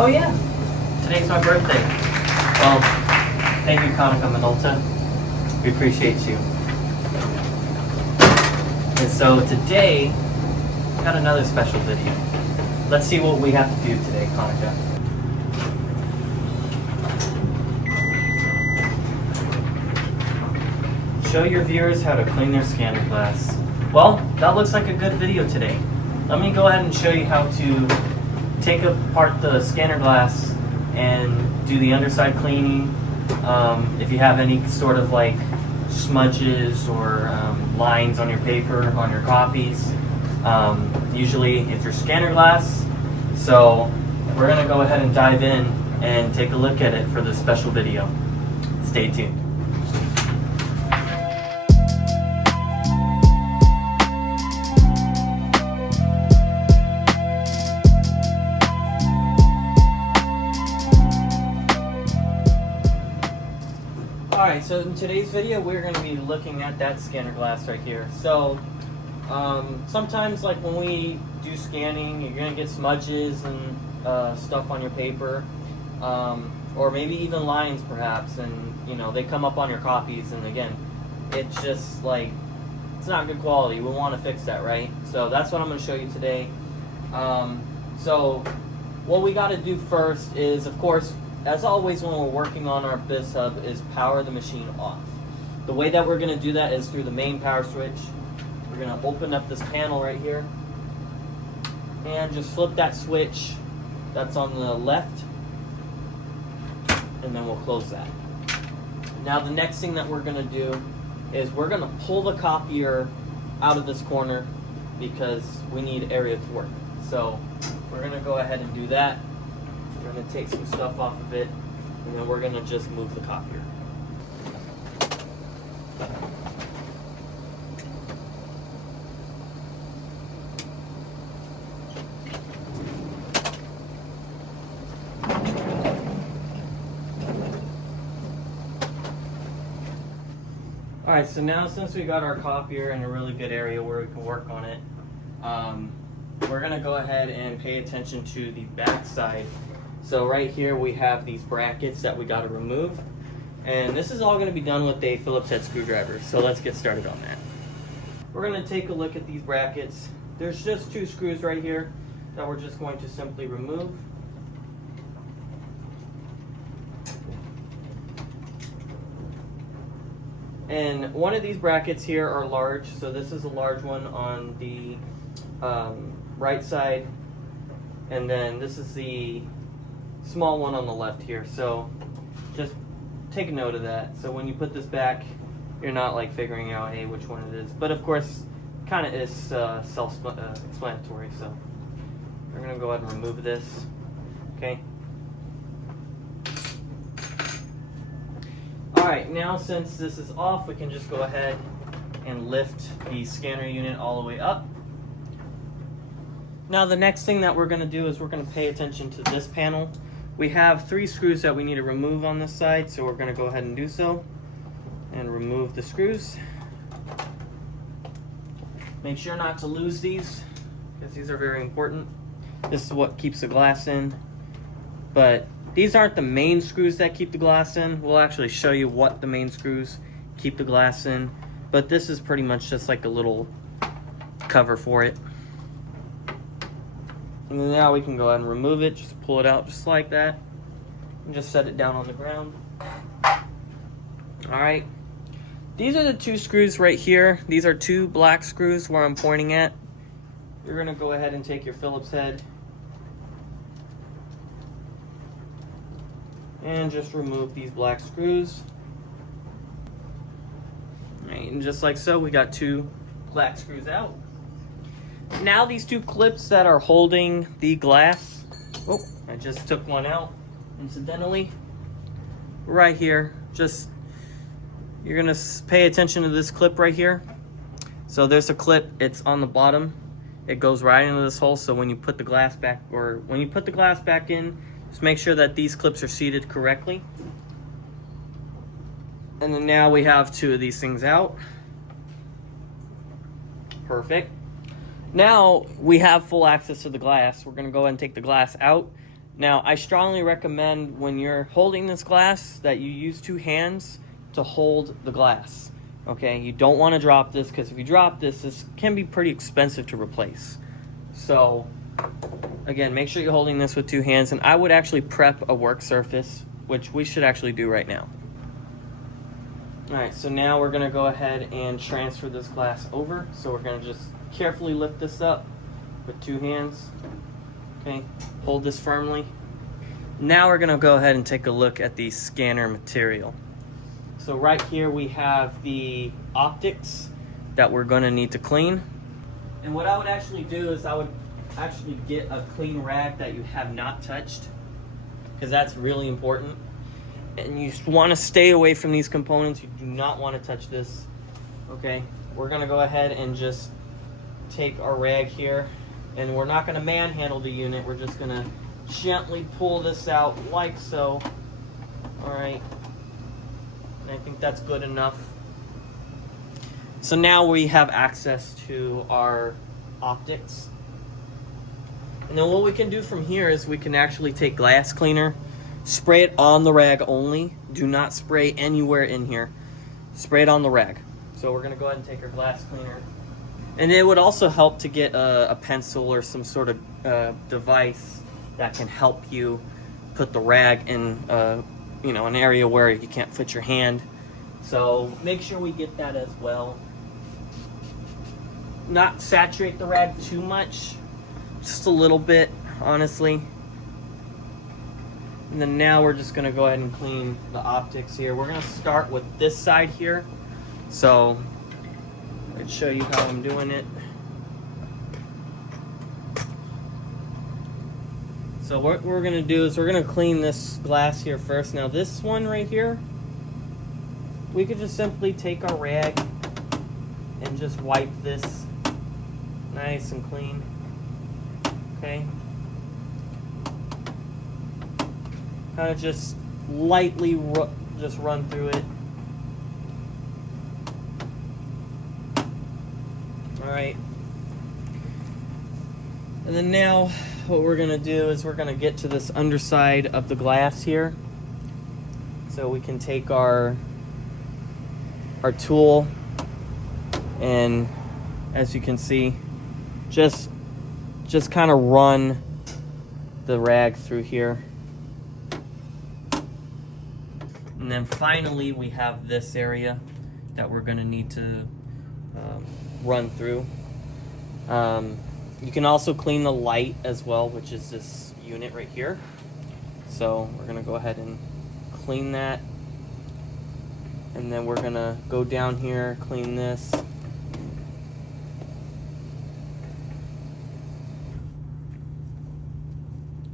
Oh yeah, today's my birthday. Well, thank you, Konica Minolta. We appreciate you. And so today, got another special video. Let's see what we have to do today, Konica. Show your viewers how to clean their scanner glass. Well, that looks like a good video today. Let me go ahead and show you how to take apart the scanner glass and do the underside cleaning. If you have any sort of like smudges or lines on your paper, on your copies, usually it's your scanner glass. So we're gonna go ahead and dive in and take a look at it for this special video. Stay tuned. Alright, so in today's video we're going to be looking at that scanner glass right here. So sometimes like when we do scanning, you're going to get smudges and stuff on your paper, or maybe even lines perhaps, and you know they come up on your copies, and again it's just like it's not good quality. We want to fix that, right? So that's what I'm going to show you today. So what we got to do first is, of course, as always when we're working on our Bizhub, is power the machine off. The way that we're going to do that is through the main power switch. We're going to open up this panel right here and just flip that switch that's on the left, and then we'll close that. Now the next thing that we're going to do is we're going to pull the copier out of this corner because we need area to work. So we're going to go ahead and do that. We're going to take some stuff off of it, and then we're going to just move the copier. Alright, so now since we got our copier in a really good area where we can work on it, we're going to go ahead and pay attention to the back side. So right here we have these brackets that we got to remove, and this is all going to be done with a Phillips head screwdriver. So let's get started on that. We're going to take a look at these brackets. There's just two screws right here that we're just going to simply remove. And one of these brackets here are large, so this is a large one on the right side, and then this is the small one on the left here. So just take a note of that, so when you put this back you're not like figuring out, hey, which one it is. But of course kind of is self-explanatory. So we're gonna go ahead and remove this. Okay. Alright, now since this is off, we can just go ahead and lift the scanner unit all the way up. Now the next thing that we're going to do is we're going to pay attention to this panel. We have 3 screws that we need to remove on this side, so we're going to go ahead and do so. And remove the screws. Make sure not to lose these, because these are very important. This is what keeps the glass in. But these aren't the main screws that keep the glass in. We'll actually show you what the main screws keep the glass in. But this is pretty much just like a little cover for it. And then now we can go ahead and remove it. Just pull it out just like that. And just set it down on the ground. Alright. These are the 2 screws right here. These are 2 black screws where I'm pointing at. You're going to go ahead and take your Phillips head and just remove these black screws. Right, and just like so, we got 2 black screws out. Now these 2 clips that are holding the glass, oh, I just took one out incidentally. Right here, just, you're gonna pay attention to this clip right here. So there's a clip, it's on the bottom. It goes right into this hole, so when you put the glass back, or when you put the glass back in, just make sure that these clips are seated correctly. And then now we have 2 of these things out. Perfect. Now we have full access to the glass. We're going to go ahead and take the glass out. Now, I strongly recommend when you're holding this glass that you use 2 hands to hold the glass. Okay, you don't want to drop this, because if you drop this, this can be pretty expensive to replace. So, again, make sure you're holding this with 2 hands, and I would actually prep a work surface, which we should actually do right now. Alright, so now we're going to go ahead and transfer this glass over. So we're going to just carefully lift this up with 2 hands. Okay, hold this firmly. Now we're going to go ahead and take a look at the scanner material. So right here we have the optics that we're going to need to clean. And what I would actually do is I would actually get a clean rag that you have not touched, because that's really important. And you want to stay away from these components. You do not want to touch this. Okay, we're going to go ahead and just take our rag here, and we're not going to manhandle the unit. We're just going to gently pull this out like so. All right, and I think that's good enough. So now we have access to our optics. And then what we can do from here is we can actually take glass cleaner, spray it on the rag only. Do not spray anywhere in here. Spray it on the rag. So we're going to go ahead and take our glass cleaner. And it would also help to get a pencil or some sort of device that can help you put the rag in an area where you can't fit your hand. So make sure we get that as well. Not saturate the rag too much. Just a little bit, honestly. And then now we're just gonna go ahead and clean the optics here. We're gonna start with this side here. So let's show you how I'm doing it. So what we're gonna do is we're gonna clean this glass here first. Now this one right here, we could just simply take our rag and just wipe this nice and clean. Okay. Kind of just lightly just run through it. Alright. And then now what we're going to do is we're going to get to this underside of the glass here. So we can take our tool, and as you can see, just kind of run the rag through here. And then finally we have this area that we're going to need to run through. You can also clean the light as well, which is this unit right here. So we're going to go ahead and clean that. And then we're going to go down here, clean this.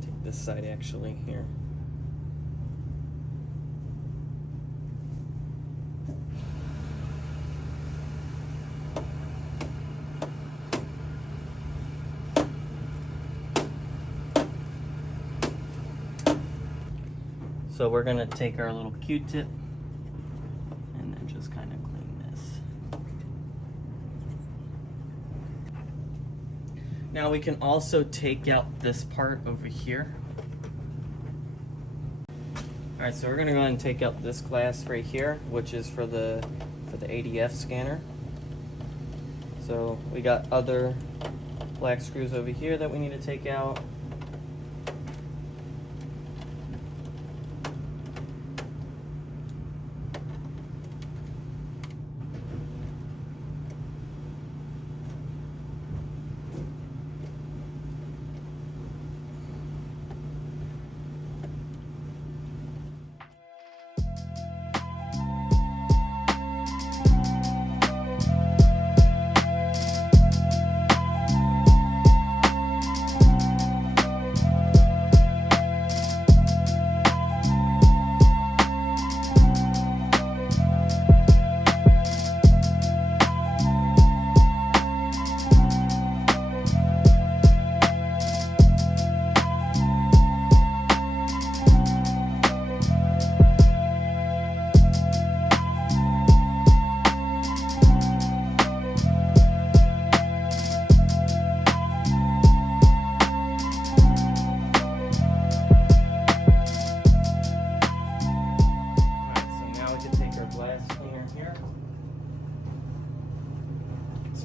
Take this side actually here. So we're gonna take our little Q-tip and then just kind of clean this. Now we can also take out this part over here. All right, so we're gonna go ahead and take out this glass right here, which is for the ADF scanner. So we got other black screws over here that we need to take out.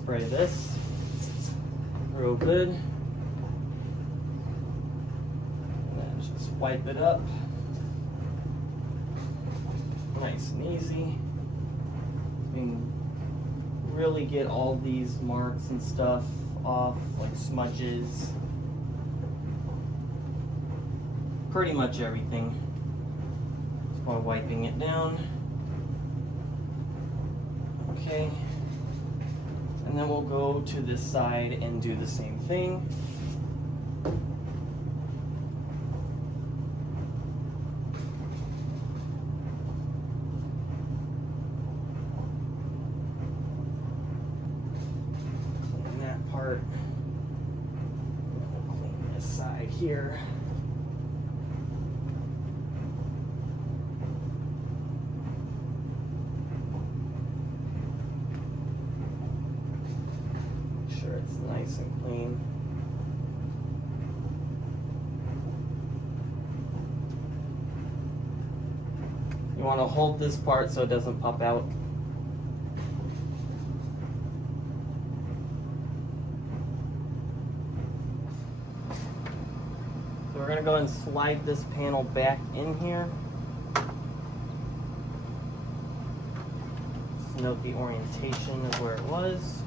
spray this real good. And then just wipe it up. Nice and easy. I mean, really get all these marks and stuff off, like smudges. Pretty much everything. Just by wiping it down. Okay. And then we'll go to this side and do the same thing. Clean that part. We'll clean this side here. It's nice and clean. You want to hold this part so it doesn't pop out. So we're going to go and slide this panel back in here. Just note the orientation of where it was.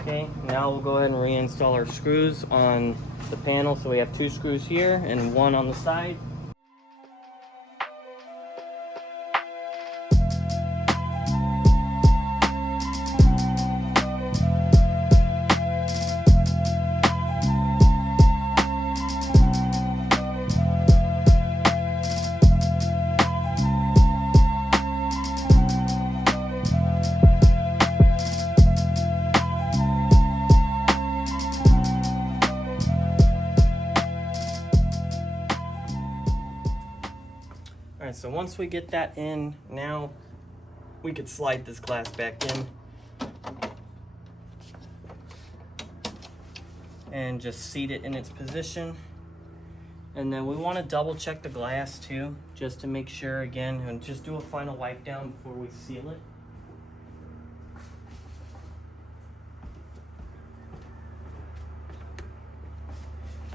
Okay, now we'll go ahead and reinstall our screws on the panel. So we have 2 screws here and 1 on the side. Alright, so once we get that in, now we could slide this glass back in and just seat it in its position. And then we want to double check the glass too, just to make sure again, and just do a final wipe down before we seal it.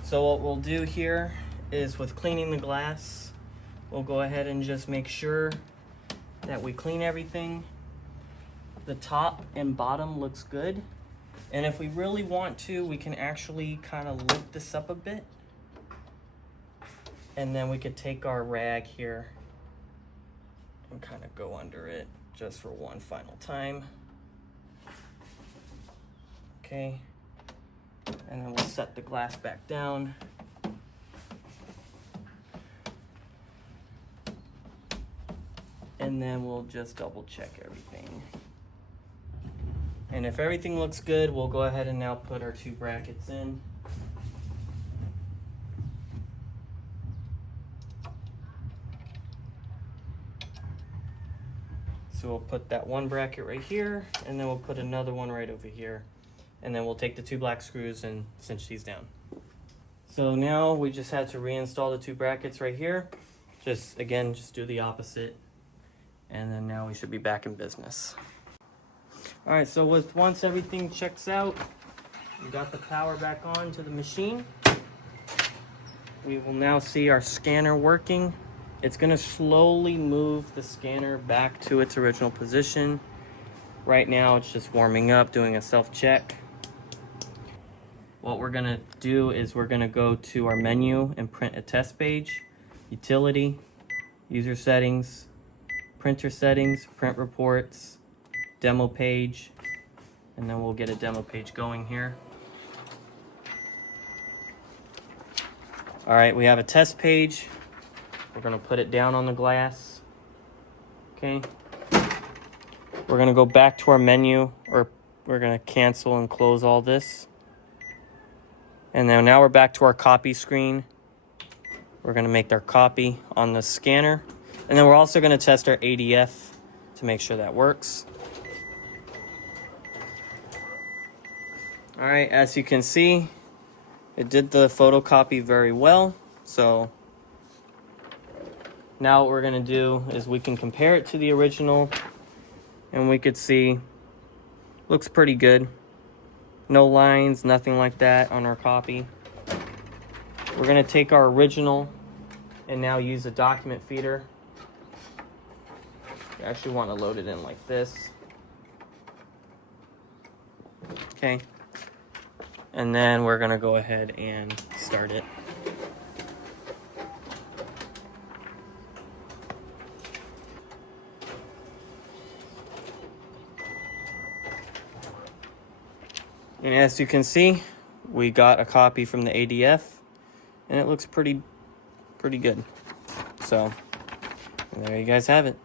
So what we'll do here is with cleaning the glass, we'll go ahead and just make sure that we clean everything. The top and bottom looks good. And if we really want to, we can actually kind of lift this up a bit. And then we could take our rag here and kind of go under it just for one final time. Okay. And then we'll set the glass back down. And then we'll just double check everything. And if everything looks good, we'll go ahead and now put our 2 brackets in. So we'll put that 1 bracket right here, and then we'll put another one right over here. And then we'll take the 2 black screws and cinch these down. So now we just had to reinstall the 2 brackets right here. Just do the opposite. And then now we should be back in business. All right, so once everything checks out, we got the power back on to the machine. We will now see our scanner working. It's gonna slowly move the scanner back to its original position. Right now, it's just warming up, doing a self-check. What we're gonna do is we're gonna go to our menu and print a test page, utility, user settings, printer settings, print reports, demo page, and then we'll get a demo page going here. All right, we have a test page. We're gonna put it down on the glass. Okay. We're gonna go back to our menu, or we're gonna cancel and close all this. And then now we're back to our copy screen. We're gonna make our copy on the scanner. And then we're also gonna test our ADF to make sure that works. All right, as you can see, it did the photocopy very well. So now what we're gonna do is we can compare it to the original, and we could see Looks pretty good. No lines, nothing like that on our copy. We're gonna take our original and now use a document feeder. You actually want to load it in like this. Okay. And then we're gonna go ahead and start it. And as you can see, we got a copy from the ADF, and it looks pretty good. So, there you guys have it.